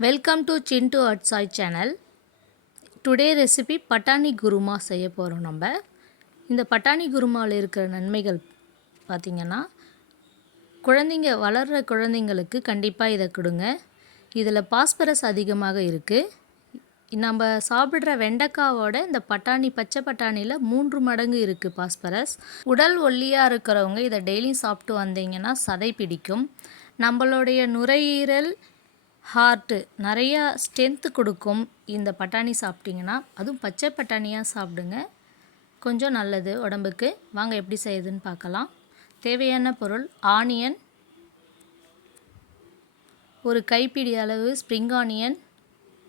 Welcome to Chintu Outside channel. Today recipe பட்டாணி குருமா செய்ய போகிறோம். நம்ம இந்த பட்டாணி குருமாவில் இருக்கிற நன்மைகள் பார்த்திங்கன்னா, குழந்தைங்க வளர்கிற குழந்தைங்களுக்கு கண்டிப்பாக இதை கொடுங்க. இதில் பாஸ்பரஸ் அதிகமாக இருக்குது. நம்ம சாப்பிட்ற வெண்டைக்காவோட இந்த பட்டாணி பச்சை பட்டாணியில் 3 மடங்கு இருக்குது பாஸ்பரஸ். உடல் ஒல்லியாக இருக்கிறவங்க இதை டெய்லியும் சாப்பிட்டு வந்தீங்கன்னா சதை பிடிக்கும். நம்மளுடைய நுரையீரல் ஹார்ட்டு நிறையா ஸ்ட்ரென்த்து கொடுக்கும். இந்த பட்டாணி சாப்பிட்டிங்கன்னா, அதுவும் பச்சை பட்டாணியாக சாப்பிடுங்க, கொஞ்சம் நல்லது உடம்புக்கு. வாங்க எப்படி செய்யுதுன்னு பார்க்கலாம். தேவையான பொருள்: ஆனியன், ஒரு கைப்பிடி அளவு ஸ்ப்ரிங் ஆனியன்,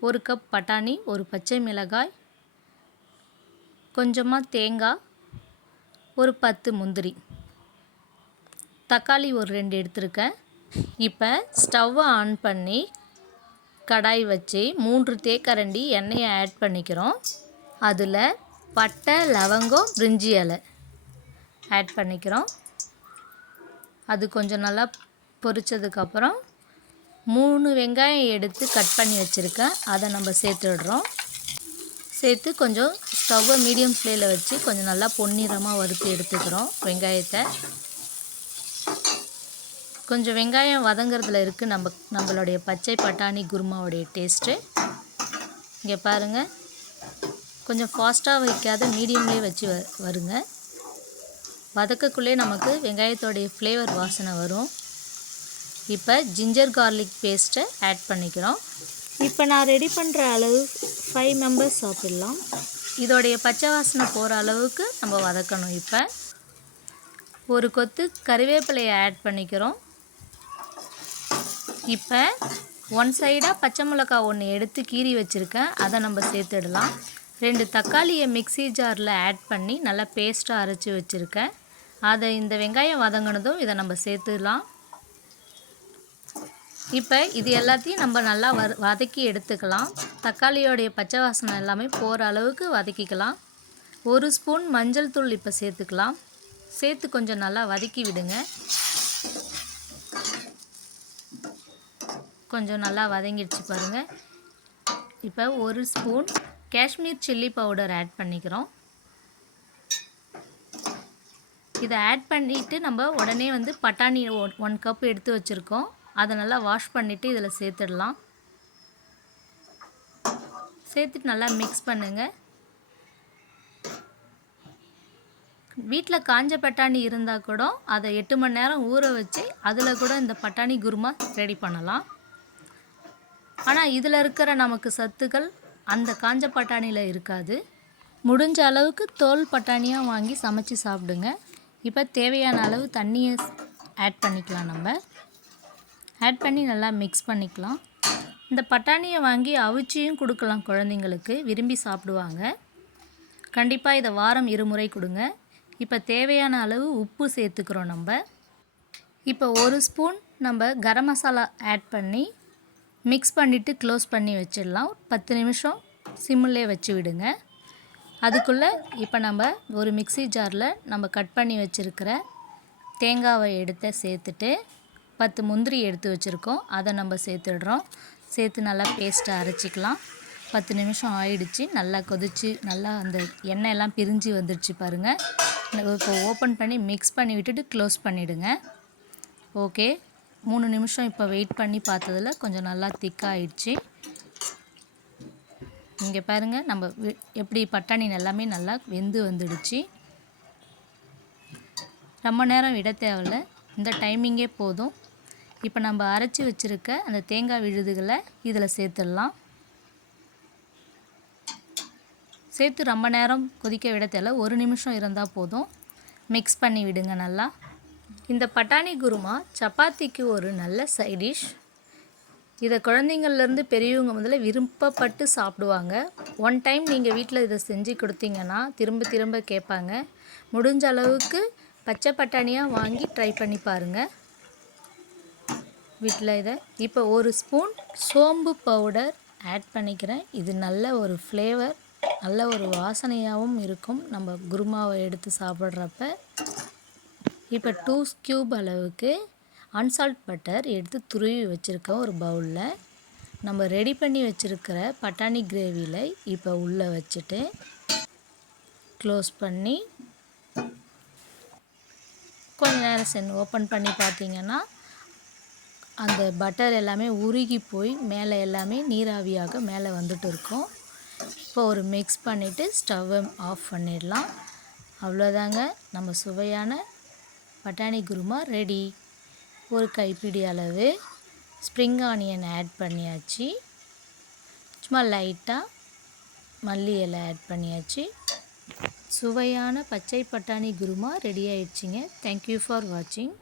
1 கப் பட்டாணி, ஒரு பச்சை மிளகாய், கொஞ்சமாக தேங்காய், ஒரு 10 முந்திரி, தக்காளி ஒரு 2 எடுத்துருக்கேன். இப்போ ஸ்டவ்வை ஆன் பண்ணி கடாய் வச்சு 3 தேக்கரண்டி எண்ணெயை ஆட் பண்ணிக்கிறோம். அதில் பட்டை, லவங்கம், பிரிஞ்சி இலை ஆட் பண்ணிக்கிறோம். அது கொஞ்சம் நல்லா பொரிச்சதுக்கப்புறம் 3 வெங்காயம் எடுத்து கட் பண்ணி வச்சுருக்கேன், அதை நம்ம சேர்த்துடுறோம். சேர்த்து கொஞ்சம் ஸ்டவ்வை மீடியம் ஃப்ளேமில் வச்சு கொஞ்சம் நல்லா பொன்னிறமாக வறுத்து எடுத்துக்கிறோம் வெங்காயத்தை. கொஞ்சம் வெங்காயம் வதங்கிறதுல இருக்குது நம்மளுடைய பச்சை பட்டாணி குருமாவுடைய டேஸ்ட்டு. இங்கே பாருங்கள், கொஞ்சம் ஃபாஸ்ட்டாக வைக்காத மீடியம்லேயே வச்சு வருங்க. வதக்கக்குள்ளே நமக்கு வெங்காயத்தோடைய ஃப்ளேவர் வாசனை வரும். இப்போ ஜிஞ்சர் கார்லிக் பேஸ்ட்டை ஆட் பண்ணிக்கிறோம். இப்போ நான் ரெடி பண்ணுற அளவு 5 மெம்பர்ஸ் சாப்பிட்லாம். இதோடைய பச்சை வாசனை போகிற அளவுக்கு நம்ம வதக்கணும். இப்போ ஒரு கொத்து கறிவேப்பிலையை ஆட் பண்ணிக்கிறோம். இப்போ 1 சைடாக பச்சை மிளகாய் 1 எடுத்து கீறி வச்சுருக்கேன், அதை நம்ம சேர்த்துடலாம். 2 தக்காளியை மிக்ஸி ஜாரில் ஆட் பண்ணி நல்லா பேஸ்ட்டாக அரைச்சி வச்சுருக்கேன், அதை இந்த வெங்காயம் வதங்கினதும் இதை நம்ம சேர்த்துடலாம். இப்போ இது எல்லாத்தையும் நம்ம நல்லா வதக்கி எடுத்துக்கலாம். தக்காளியோடைய பச்சை வாசனை எல்லாமே போகிற அளவுக்கு வதக்கிக்கலாம். 1 ஸ்பூன் மஞ்சள் தூள் இப்போ சேர்த்துக்கலாம். சேர்த்து கொஞ்சம் நல்லா வதக்கி விடுங்க. கொஞ்சம் நல்லா வதங்கிடுச்சு பாருங்கள். இப்போ 1 spoon Kashmir chilli powder add பண்ணிக்கிறோம். இதை ஆட் பண்ணிவிட்டு நம்ம உடனே பட்டாணி 1 கப் எடுத்து வச்சுருக்கோம், அதை நல்லா வாஷ் பண்ணிவிட்டு இதில் சேர்த்துடலாம். சேர்த்துட்டு நல்லா மிக்ஸ் பண்ணுங்கள். வீட்டில் காஞ்ச பட்டாணி இருந்தால் கூட அதை 8 மணி நேரம் ஊற வச்சு அதில் கூட இந்த பட்டாணி குருமா ரெடி பண்ணலாம். ஆனால் இதில் இருக்கிற நமக்கு சத்துக்கள் அந்த காஞ்ச பட்டாணியில் இருக்காது. முடிஞ்ச அளவுக்கு தோல் பட்டாணியாக வாங்கி சமைச்சு சாப்பிடுங்க. இப்போ தேவையான அளவு தண்ணியை ஆட் பண்ணிக்கலாம். நம்ம ஆட் பண்ணி நல்லா மிக்ஸ் பண்ணிக்கலாம். இந்த பட்டாணியை வாங்கி அவிச்சியும் கொடுக்கலாம், குழந்தைங்களுக்கு விரும்பி சாப்பிடுவாங்க. கண்டிப்பாக இதை வாரம் 2 முறை கொடுங்க. இப்போ தேவையான அளவு உப்பு சேர்த்துக்கிறோம். நம்ம இப்போ 1 ஸ்பூன் நம்ம கரம் மசாலா ஆட் பண்ணி மிக்ஸ் பண்ணிவிட்டு க்ளோஸ் பண்ணி வச்சிடலாம். 10 நிமிஷம் சிம்மிலே வச்சு விடுங்க. அதுக்குள்ளே இப்போ நம்ம ஒரு மிக்ஸி ஜாரில் நம்ம கட் பண்ணி வச்சுருக்கிற தேங்காவை எடுத்து சேர்த்துட்டு 10 முந்திரி எடுத்து வச்சுருக்கோம், அதை நம்ம சேர்த்துடுறோம். சேர்த்து நல்லா பேஸ்ட்டாக அரைச்சிக்கலாம். 10 நிமிஷம் ஆயிடுச்சு. நல்லா கொதிச்சு நல்லா அந்த எண்ணெயெல்லாம் பிரிஞ்சு வந்துடுச்சு பாருங்கள். இப்போ ஓப்பன் பண்ணி மிக்ஸ் பண்ணி விட்டுட்டு க்ளோஸ் பண்ணிவிடுங்க. ஓகே, 3 நிமிஷம் இப்போ வெயிட் பண்ணி பார்த்ததில் கொஞ்சம் நல்லா திக்காகிடுச்சு. இங்கே பாருங்கள், நம்ம எப்படி பட்டாணி எல்லாமே நல்லா வெந்து வந்துடுச்சு. ரொம்ப நேரம் விட தேவையில்லை, இந்த டைமிங்கே போதும். இப்போ நம்ம அரைச்சி வச்சுருக்க அந்த தேங்காய் விழுதுகளை இதில் சேர்த்துடலாம். சேர்த்து ரொம்ப நேரம் கொதிக்க விட தேவை, 1 நிமிஷம் இருந்தால் போதும். மிக்ஸ் பண்ணி விடுங்க நல்லா. இந்த பட்டாணி குருமா சப்பாத்திக்கு ஒரு நல்ல சைடிஷ். இதை குழந்தைங்கள்லேருந்து பெரியவங்க முதல்ல விருப்பப்பட்டு சாப்பிடுவாங்க. 1 டைம் நீங்கள் வீட்டில் இதை செஞ்சு கொடுத்தீங்கன்னா திரும்ப திரும்ப கேட்பாங்க. முடிஞ்ச அளவுக்கு பச்சை பட்டாணியாக வாங்கி ட்ரை பண்ணி பாருங்கள் வீட்டில். இதை இப்போ 1 ஸ்பூன் சோம்பு பவுடர் ஆட் பண்ணிக்கிறேன். இது நல்ல ஒரு ஃப்ளேவர், நல்ல ஒரு வாசனையாகவும் இருக்கும் நம்ம குருமாவை எடுத்து சாப்பிட்றப்ப. இப்போ 2 கியூப் அளவுக்கு அன்சால்ட் பட்டர் எடுத்து துருவி வச்சுருக்கேன் ஒரு பவுலில். நம்ம ரெடி பண்ணி வச்சுருக்கிற பட்டாணி கிரேவியில் இப்போ உள்ளே வச்சுட்டு க்ளோஸ் பண்ணி கொஞ்ச நேரம் ஓப்பன் பண்ணி பார்த்தீங்கன்னா அந்த பட்டர் எல்லாமே உருகி போய் மேலே எல்லாமே நீராவியாக மேலே வந்துட்டு இருக்கும். இப்போ ஒரு மிக்ஸ் பண்ணிவிட்டு ஸ்டவ்வை ஆஃப் பண்ணிடலாம். அவ்வளோதாங்க, நம்ம சுவையான பட்டாணி குருமா ரெடி. ஒரு கைப்பிடி அளவு ஸ்ப்ரிங் ஆனியன் ஆட் பண்ணியாச்சு. சும்மா லைட்டாக மல்லி இலை ஆட் பண்ணியாச்சு. சுவையான பச்சை பட்டாணி குருமா ரெடி ஆயிடுச்சுங்க. தேங்க்யூ ஃபார் வாட்சிங்.